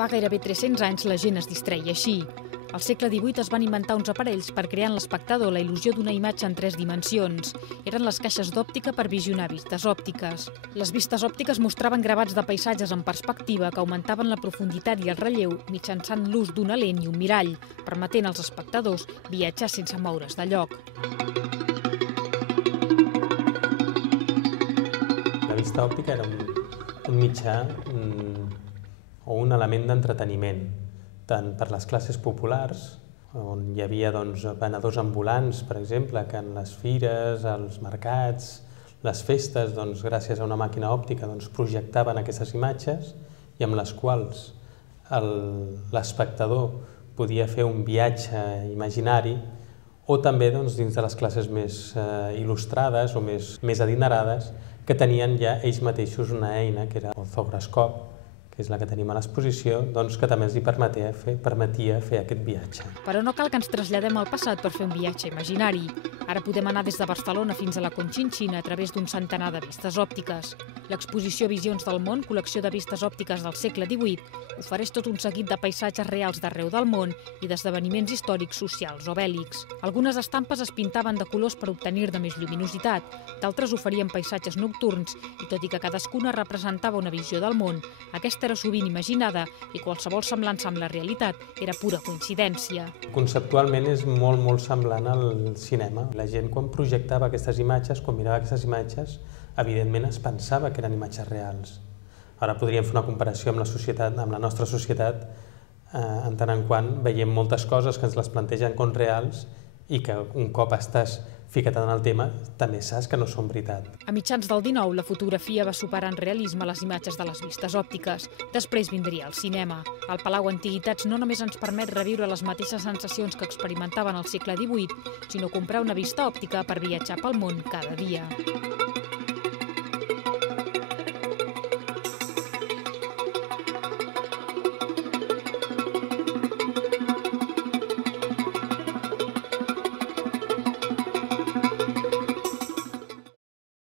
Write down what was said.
Fa gairebé 300 anys la gent es distreia així. Al segle XVIII es van inventar uns aparells per crear en l'espectador la il·lusió d'una imatge en 3 dimensions. Eren les caixes d'òptica per visionar vistes òptiques. Les vistes òptiques mostraven gravats de paisatges en perspectiva que augmentaven la profunditat i el relleu mitjançant l'ús d'una lent i un mirall, permetent als espectadors viatjar sense moure's de lloc. La vista òptica era un mitjà o un element d'entreteniment, tant per les classes populars, on hi havia venedors ambulants, per exemple, que en les fires, als mercats, les festes, gràcies a una màquina òptica, projectaven aquestes imatges i amb les quals l'espectador podia fer un viatge imaginari, o també dins de les classes més il·lustrades o més adinerades, que tenien ja ells mateixos una eina, que era el zograscop, que és la que tenim a l'exposició, que també els permetia fer aquest viatge. Però no cal que ens traslladem al passat per fer un viatge imaginari. Ara podem anar des de Barcelona fins a la Conchinchina a través d'un centenar de vistes òptiques. L'exposició Visions del món, col·lecció de vistes òptiques del segle XVIII, ofereix tot un seguit de paisatges reals d'arreu del món i d'esdeveniments històrics, socials o bèl·lics. Algunes estampes es pintaven de colors per obtenir-ne més lluminositat, d'altres oferien paisatges nocturns i tot i que cadascuna representava una visió del món, aquesta era sovint imaginada i qualsevol semblança amb la realitat era pura coincidència. Conceptualment és molt semblant al cinema. La gent quan projectava aquestes imatges, quan mirava aquestes imatges, evidentment es pensava que eren imatges reals. Ara podríem fer una comparació amb la societat, amb la nostra societat, en tant en quant veiem moltes coses que ens les plantegen com reals i que un cop estàs ficat en el tema, també saps que no són veritat. A mitjans del XIX, la fotografia va superar en realisme les imatges de les vistes òptiques. Després vindria el cinema. El Palau Antiguitats no només ens permet reviure les mateixes sensacions que experimentaven al segle XVIII, sinó comprar una vista òptica per viatjar pel món cada dia.